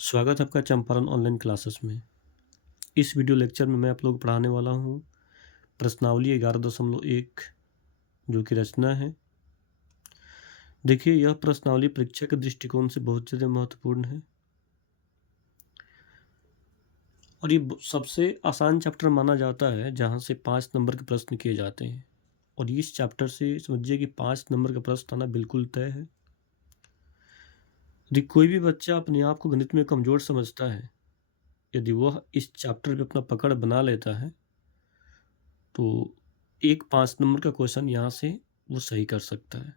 स्वागत है आपका चंपारण ऑनलाइन क्लासेस में। इस वीडियो लेक्चर में मैं आप लोग को पढ़ाने वाला हूँ प्रश्नावली 11.1 जो कि रचना है। देखिए, यह प्रश्नावली परीक्षा के दृष्टिकोण से बहुत ज़्यादा महत्वपूर्ण है और ये सबसे आसान चैप्टर माना जाता है जहाँ से 5 नंबर के प्रश्न किए जाते हैं। और इस चैप्टर से समझिए कि 5 नंबर का प्रश्न आना बिल्कुल तय है। यदि कोई भी बच्चा अपने आप को गणित में कमज़ोर समझता है, यदि वह इस चैप्टर पे अपना पकड़ बना लेता है तो एक 5 नंबर का क्वेश्चन यहाँ से वो सही कर सकता है।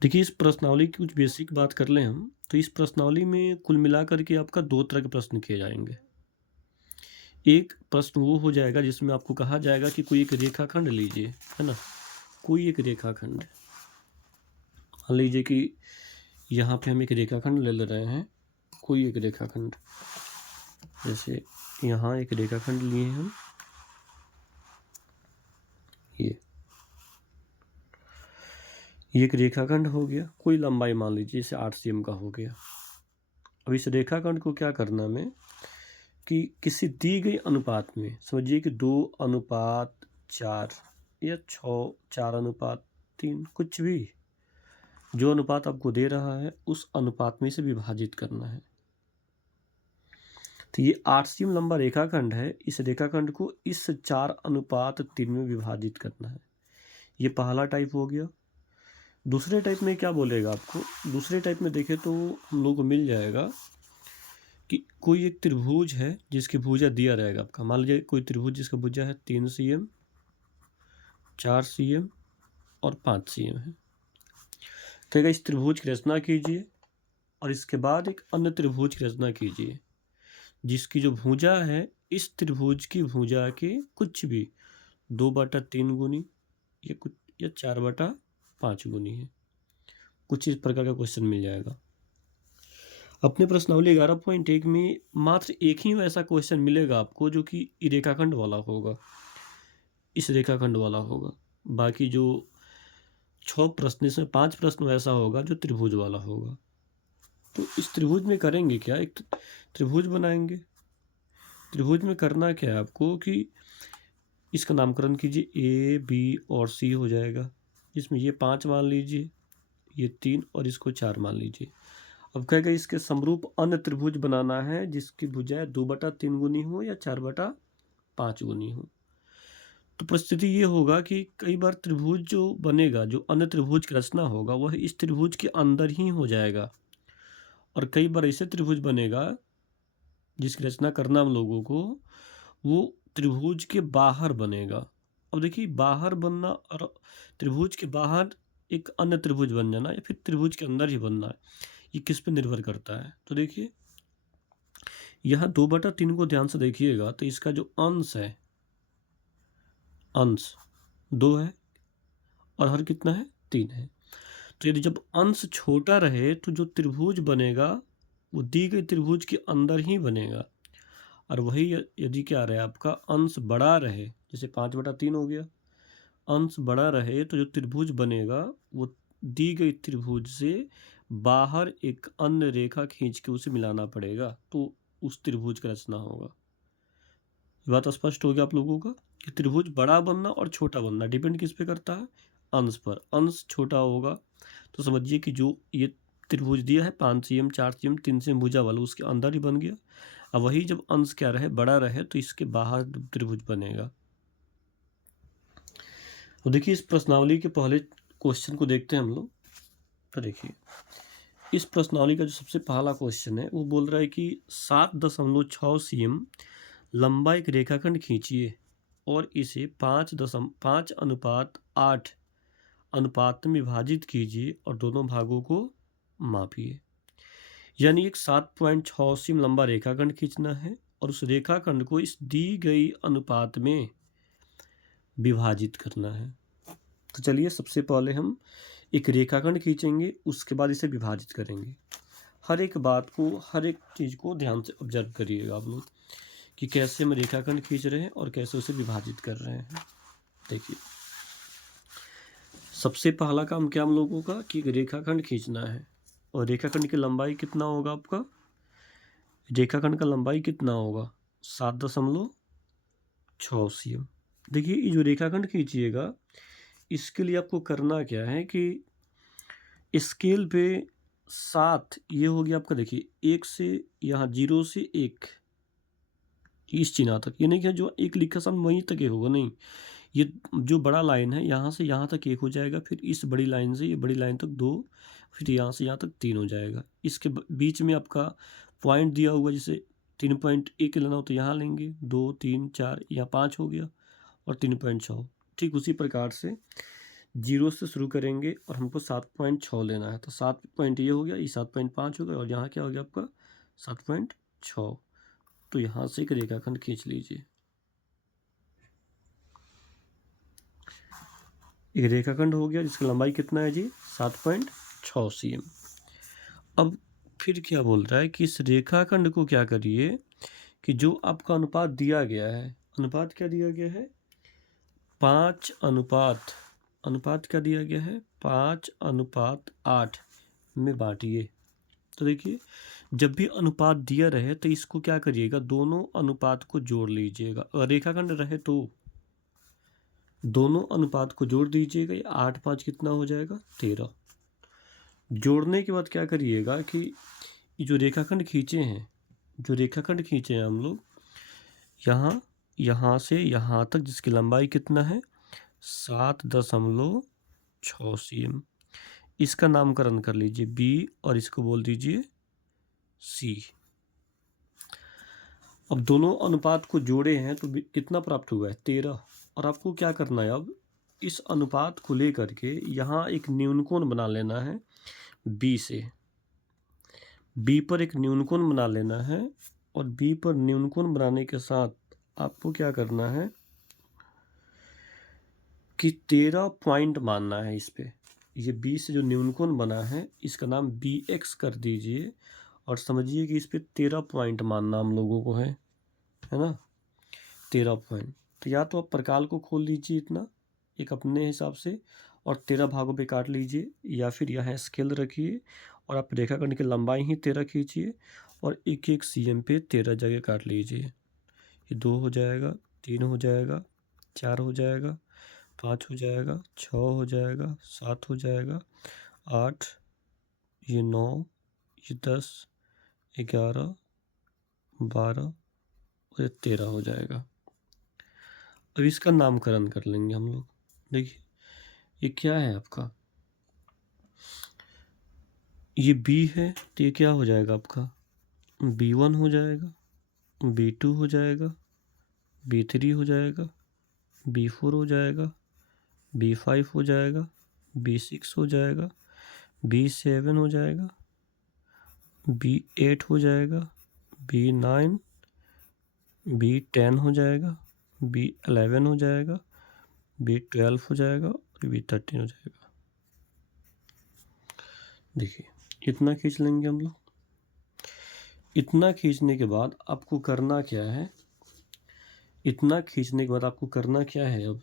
देखिए, इस प्रश्नावली की कुछ बेसिक बात कर लें हम, तो इस प्रश्नावली में कुल मिलाकर के आपका 2 तरह के प्रश्न किए जाएँगे। एक प्रश्न वो हो जाएगा जिसमें आपको कहा जाएगा कि कोई एक रेखाखंड लीजिए, है ना? कोई एक रेखाखंड। मान लीजिए कि यहाँ पे हम एक रेखाखंड ले ले रहे हैं, कोई एक रेखाखंड। जैसे यहाँ एक रेखाखंड लिए हम, ये। ये एक रेखाखंड हो गया, कोई लंबाई मान लीजिए जैसे 8 सीएम का हो गया। अब इस रेखाखंड को क्या करना हमें कि किसी दी गई अनुपात में, समझिए कि 2:4 या 4:3, कुछ भी जो अनुपात आपको दे रहा है उस अनुपात में से विभाजित करना है। तो ये 8 सीएम लंबा रेखाखंड है, इस रेखाखंड को इस 4:3 में विभाजित करना है। ये पहला टाइप हो गया। दूसरे टाइप में क्या बोलेगा आपको? दूसरे टाइप में देखें तो हम लोग को मिल जाएगा कि कोई एक त्रिभुज है जिसकी भुजा दिया रहेगा आपका। मान लीजिए कोई त्रिभुज जिसका भुजा है 3 सीएम, 4 सीएम और 5 सीएम है। कहेगा इस त्रिभुज की रचना कीजिए और इसके बाद एक अन्य त्रिभुज की रचना कीजिए जिसकी जो भुजा है इस त्रिभुज की भुजा के कुछ भी 2/3 गुनी या कुछ या 4/5 गुनी है। कुछ इस प्रकार का क्वेश्चन मिल जाएगा। अपने प्रश्नावली 11.1 में मात्र एक ही ऐसा क्वेश्चन मिलेगा आपको जो कि रेखाखंड वाला होगा, इस रेखाखंड वाला होगा। बाकी जो 6 प्रश्न, इसमें 5 प्रश्न ऐसा होगा जो त्रिभुज वाला होगा। तो इस त्रिभुज में करेंगे क्या? एक त्रिभुज बनाएंगे। त्रिभुज में करना क्या है आपको कि इसका नामकरण कीजिए, ए बी और सी हो जाएगा, जिसमें ये 5 मान लीजिए, ये 3 और इसको 4 मान लीजिए। अब कहेगा इसके समरूप अन्य त्रिभुज बनाना है जिसकी भुजाएं 2/3 गुनी हो या 4/5 गुनी हो। तो परिस्थिति ये होगा कि कई बार त्रिभुज जो बनेगा, जो अन्य त्रिभुज की रचना होगा, वह इस त्रिभुज के अंदर ही हो जाएगा और कई बार ऐसे त्रिभुज बनेगा जिसकी रचना करना हम लोगों को, वो त्रिभुज के बाहर बनेगा। अब देखिए, बाहर बनना और त्रिभुज के बाहर एक अन्य त्रिभुज बन जाना या फिर त्रिभुज के अंदर ही बनना है, ये किस पे निर्भर करता है? तो देखिए, यहाँ 2/3 को ध्यान से देखिएगा तो इसका जो अंश है, अंश 2 है और हर कितना है? 3 है। तो यदि जब अंश छोटा रहे तो जो त्रिभुज बनेगा वो दी गई त्रिभुज के अंदर ही बनेगा, और वही यदि क्या रहे आपका अंश बड़ा रहे, जैसे 5/3 हो गया, अंश बड़ा रहे तो जो त्रिभुज बनेगा वो दी गई त्रिभुज से बाहर एक अन्य रेखा खींच के उसे मिलाना पड़ेगा, तो उस त्रिभुज का रचना होगा। ये बात स्पष्ट हो गया आप लोगों का कि त्रिभुज बड़ा बनना और छोटा बनना डिपेंड किस पे करता है? अंश पर। अंश छोटा होगा तो समझिए कि जो ये त्रिभुज दिया है 5 सीएम, 4 सीएम, 3 सीएम भुजा वाला, उसके अंदर ही बन गया। अब वही जब अंश क्या रहे, बड़ा रहे, तो इसके बाहर त्रिभुज बनेगा। तो देखिए, इस प्रश्नावली के पहले क्वेश्चन को देखते हैं हम लोग। तो देखिए, इस प्रश्नावली का जो सबसे पहला क्वेश्चन है वो बोल रहा है कि 7.6 सीएम लंबा एक रेखाखंड खींचिए और इसे 5:5:8 अनुपात में विभाजित कीजिए और दोनों भागों को मापिए। यानी एक 7.6 सीएम लंबा रेखाखंड खींचना है और उस रेखाखंड को इस दी गई अनुपात में विभाजित करना है। तो चलिए, सबसे पहले हम एक रेखाखंड खींचेंगे, उसके बाद इसे विभाजित करेंगे। हर एक बात को, हर एक चीज़ को ध्यान से ऑब्जर्व करिएगा आप लोग कि कैसे हम रेखाखंड खींच रहे हैं और कैसे उसे विभाजित कर रहे हैं। देखिए, सबसे पहला काम क्या हम लोगों का कि एक रेखाखंड खींचना है। और रेखाखंड की लंबाई कितना होगा आपका, रेखाखंड का लंबाई कितना होगा 7.6 cm। देखिए ये जो रेखाखंड खींचिएगा इसके लिए आपको करना क्या है कि स्केल पे 7 ये हो गया आपका, देखिए 1 से यहाँ 0 से 1 इस चिन्ह तक, ये नहीं कि जो एक लिखा सामने वहीं तक एक होगा, नहीं, ये जो बड़ा लाइन है यहाँ से यहाँ तक 1 हो जाएगा, फिर इस बड़ी लाइन से ये बड़ी लाइन तक 2, फिर यहाँ से यहाँ तक 3 हो जाएगा। इसके बीच में आपका पॉइंट दिया हुआ, जैसे 3.1 लेना हो तो यहाँ लेंगे, 2 3 4 यहाँ 5 हो गया और 3.6। ठीक उसी प्रकार से 0 से शुरू करेंगे और हमको 7.6 लेना है, तो 7 पॉइंट ये हो गया, ये 7.5 हो गया और यहाँ क्या हो गया आपका 7.6। तो यहाँ से एक रेखाखंड खींच लीजिए। एक रेखाखंड हो गया जिसकी लंबाई कितना है जी 7.6 cm। अब फिर क्या बोल रहा है कि इस रेखाखंड को क्या करिए कि जो आपका अनुपात दिया गया है, अनुपात क्या दिया गया है 5 अनुपात क्या दिया गया है 5:8 में बांटिए। तो देखिए जब भी अनुपात दिया रहे तो इसको क्या करिएगा, दोनों अनुपात को जोड़ लीजिएगा। और रेखाखंड रहे तो दोनों अनुपात को जोड़ दीजिएगा, ये 8 5 कितना हो जाएगा 13। जोड़ने के बाद क्या करिएगा कि जो रेखाखंड खींचे हैं, जो रेखाखंड खींचे हैं हम लोग यहाँ से यहाँ तक, जिसकी लंबाई कितना है 7.6 cm, इसका नामकरण कर लीजिए B और इसको बोल दीजिए C। अब दोनों अनुपात को जोड़े हैं तो कितना प्राप्त हुआ है 13। और आपको क्या करना है, अब इस अनुपात को लेकर के यहाँ एक न्यूनकोण बना लेना है B से, B पर एक न्यूनकोण बना लेना है। और B पर न्यूनकोण बनाने के साथ आपको क्या करना है कि 13 पॉइंट मानना है इस पे। ये B से जो न्यूनकोण बना है इसका नाम BX कर दीजिए और समझिए कि इस पे 13 पॉइंट मानना हम लोगों को है ना 13 पॉइंट। तो या तो आप प्रकाल को खोल लीजिए इतना एक अपने हिसाब से और 13 भागों पे काट लीजिए, या फिर यहाँ स्केल रखिए और आप रेखाखंड की लंबाई ही 13 खींचिए और एक एक cm पे 13 जगह काट लीजिए। ये 2 हो जाएगा, 3 हो जाएगा, 4 हो जाएगा, 5 हो जाएगा, 6 हो जाएगा, 7 हो जाएगा, 8, ये 9, ये 10, 11, 12 और ये 13 हो जाएगा। अब इसका नामकरण कर लेंगे हम लोग। देखिए ये क्या है आपका, ये B है तो ये क्या हो जाएगा आपका B1 हो जाएगा, B2 हो जाएगा, B3 हो जाएगा, B4 हो जाएगा, B5 हो जाएगा, B6 हो जाएगा, B7 हो जाएगा, B8 हो जाएगा, B9, B10 हो जाएगा, B11 हो जाएगा, B12 हो जाएगा और B13 हो जाएगा। देखिए इतना खींच लेंगे हम लोग। इतना खींचने के बाद आपको करना क्या है, इतना खींचने के बाद आपको करना क्या है, अब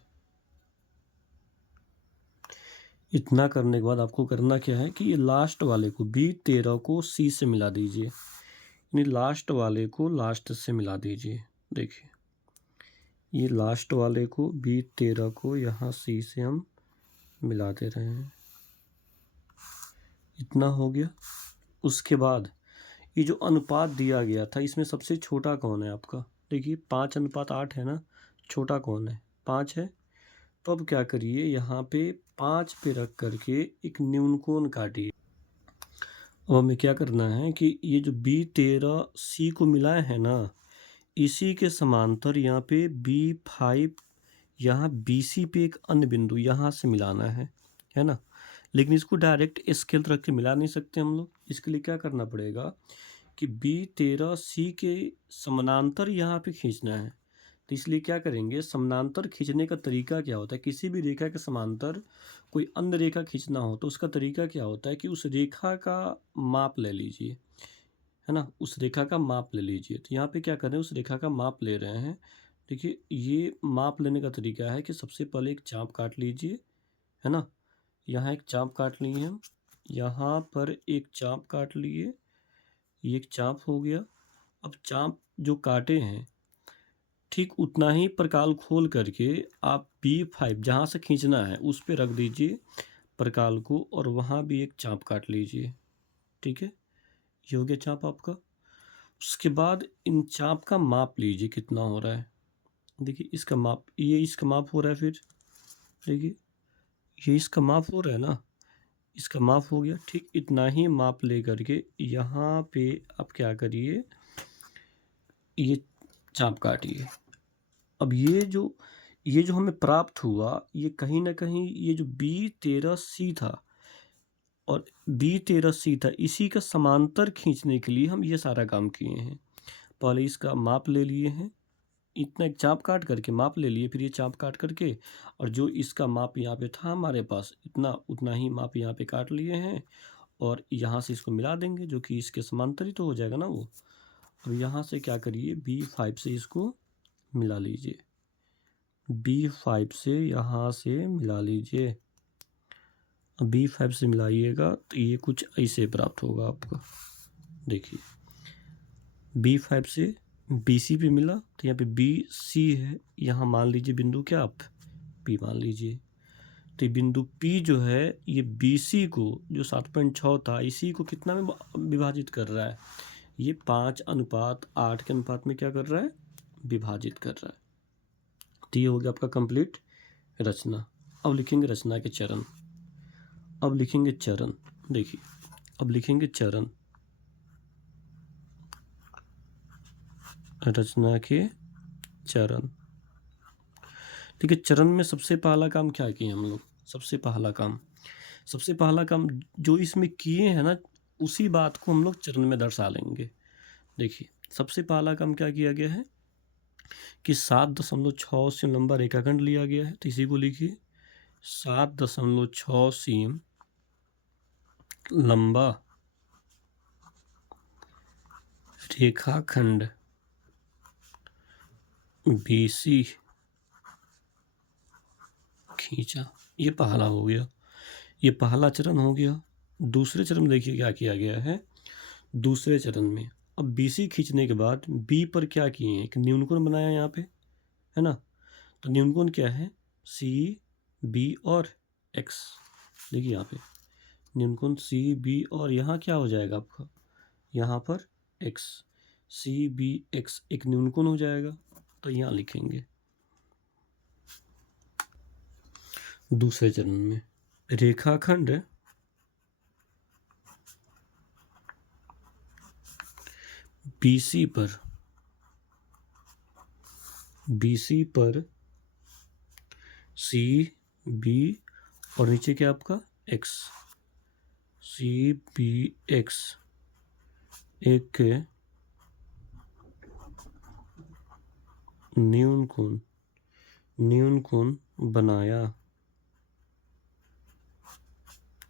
इतना करने के बाद आपको करना क्या है कि ये लास्ट वाले को B13 को C से मिला दीजिए, यानी लास्ट वाले को लास्ट से मिला दीजिए। देखिए ये लास्ट वाले को B13 को यहाँ C से हम मिला दे रहे हैं, इतना हो गया। उसके बाद ये जो अनुपात दिया गया था इसमें सबसे छोटा कौन है आपका, देखिए 5:8 है ना, छोटा कौन है 5 है। तो अब क्या करिए यहाँ पे 5 पे रख करके एक न्यूनकोण काटिए। अब हमें क्या करना है कि ये जो B13 C को मिलाए हैं ना, इसी के समांतर यहाँ पे B5 यहाँ BC पे एक अन्य बिंदु यहाँ से मिलाना है ना। लेकिन इसको डायरेक्ट स्केल रख के मिला नहीं सकते हम लोग, इसके लिए क्या करना पड़ेगा कि B13 C के समानांतर यहाँ पे खींचना है। तो इसलिए क्या करेंगे, समानांतर खींचने का तरीका क्या होता है, किसी भी रेखा के समांतर कोई अन्य रेखा खींचना हो तो उसका तरीका क्या होता है कि उस रेखा का माप ले लीजिए, है ना, उस रेखा का माप ले लीजिए। तो यहाँ पे क्या कर रहे हैं, उस रेखा का माप ले रहे हैं। देखिए ये माप लेने का तरीका है कि सबसे पहले एक चाप काट लीजिए, है ना, यहाँ एक चाप काट लिए हम, यहाँ पर एक चाप काट लिए, ये एक चाप हो गया। अब चाप जो काटे हैं ठीक उतना ही प्रकाल खोल करके आप B5 जहाँ से खींचना है उस पे रख दीजिए प्रकाल को, और वहाँ भी एक चाप काट लीजिए। ठीक है, ये हो गया चाप आपका। उसके बाद इन चाप का माप लीजिए कितना हो रहा है। देखिए इसका माप, ये इसका माप हो रहा है, फिर देखिए ये इसका माप हो रहा है ना, इसका माप हो गया। ठीक इतना ही माप ले करके यहाँ पे आप क्या करिए, ये चाप काटिए। अब ये जो हमें प्राप्त हुआ, ये कहीं ना कहीं ये जो B13C था और B13C था, इसी का समांतर खींचने के लिए हम ये सारा काम किए हैं। पहले इसका माप ले लिए हैं, इतना एक चाप काट करके माप ले लिए, फिर ये चाप काट करके और जो इसका माप यहाँ पे था हमारे पास इतना, उतना ही माप यहाँ पे काट लिए हैं और यहाँ से इसको मिला देंगे जो कि इसके समांतर ही तो हो जाएगा ना वो। अब यहाँ से क्या करिए, B5 से इसको मिला लीजिए, B5 से यहाँ से मिला लीजिए। B5 से मिलाइएगा तो ये कुछ ऐसे प्राप्त होगा आपका। देखिए B5 से BC पे मिला तो यहाँ पे BC है, यहाँ मान लीजिए बिंदु क्या आप P मान लीजिए। तो ये बिंदु P जो है ये BC को जो 7.6 था इसी को कितना में विभाजित कर रहा है, ये 5:8 के अनुपात में क्या कर रहा है, विभाजित कर रहा है। तो ये हो गया आपका कंप्लीट रचना। अब लिखेंगे रचना के चरण। अब लिखेंगे चरण, देखिए अब लिखेंगे चरण, रचना के चरण। ठीक है, चरण में सबसे पहला काम क्या किए हम लोग, सबसे पहला काम जो इसमें किए हैं ना उसी बात को हम लोग चरण में दर्शा लेंगे। देखिए सबसे पहला काम क्या किया गया है कि 7.6 सीम लंबा रेखाखंड लिया गया है, तो इसी को लिखिए 7.6 सीम लंबा रेखाखंड BC खींचा। ये पहला हो गया, ये पहला चरण हो गया। दूसरे चरण में देखिए क्या किया गया है। दूसरे चरण में अब BC खींचने के बाद B पर क्या किए हैं, एक न्यूनकोण बनाया यहाँ पे, है ना। तो न्यूनकोण क्या है, CB और X। देखिए यहाँ पे न्यूनकोण CB और यहाँ क्या हो जाएगा आपका, यहाँ पर X, CBX एक न्यूनकोण हो जाएगा, तो यहाँ लिखेंगे। दूसरे चरण में रेखाखंड BC पर CB और नीचे क्या आपका X, CBX एक न्यूनकोण बनाया।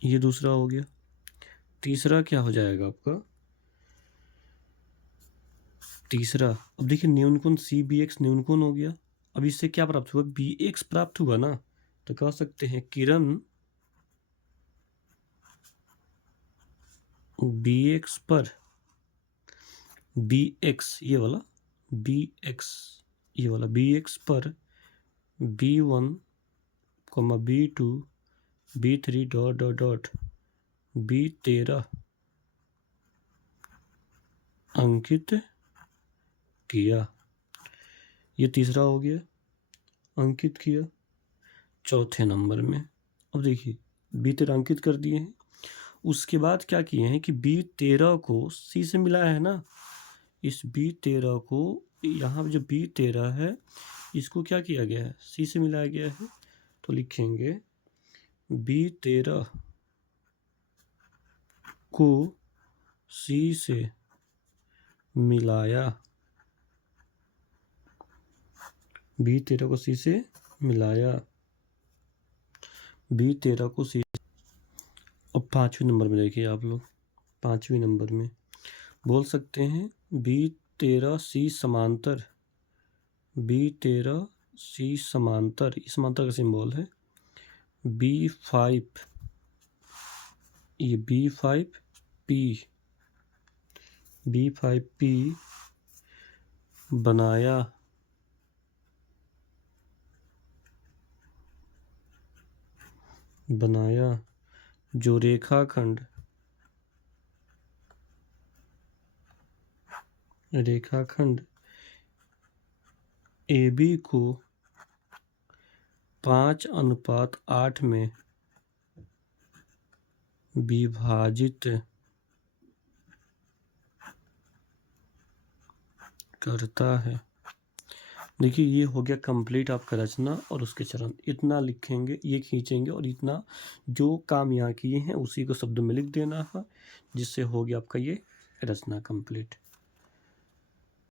ये दूसरा हो गया। तीसरा क्या हो जाएगा आपका, तीसरा अब देखिए न्यूनकोण CBX न्यूनकोण हो गया। अब इससे क्या प्राप्त हुआ, BX प्राप्त हुआ ना, तो कह सकते हैं किरण BX पर BX ये वाला BX ये वाला BX पर B1, B2, B3 dot B13 अंकित किया। ये तीसरा हो गया, अंकित किया। चौथे नंबर में अब देखिए B13 अंकित कर दिए हैं। उसके बाद क्या किए हैं कि B13 को C से मिलाया है ना, इस B13 को यहाँ जो B13 है इसको क्या किया गया है, C से मिलाया गया है। तो लिखेंगे B13 को C से मिलाया, B13 को C से मिलाया, B13 को C। अब 5वें नंबर में देखिए आप लोग, 5वें नंबर में बोल सकते हैं B13C समांतर, B13C समांतर, इस समांतर का सिंबल है B5 ये B5P बनाया जो रेखाखंड AB को 5:8 में विभाजित करता है। देखिए ये हो गया कंप्लीट आपका रचना और उसके चरण। इतना लिखेंगे, ये खींचेंगे और इतना जो काम यहाँ किए हैं उसी को शब्द में लिख देना है, जिससे हो गया आपका ये रचना कंप्लीट।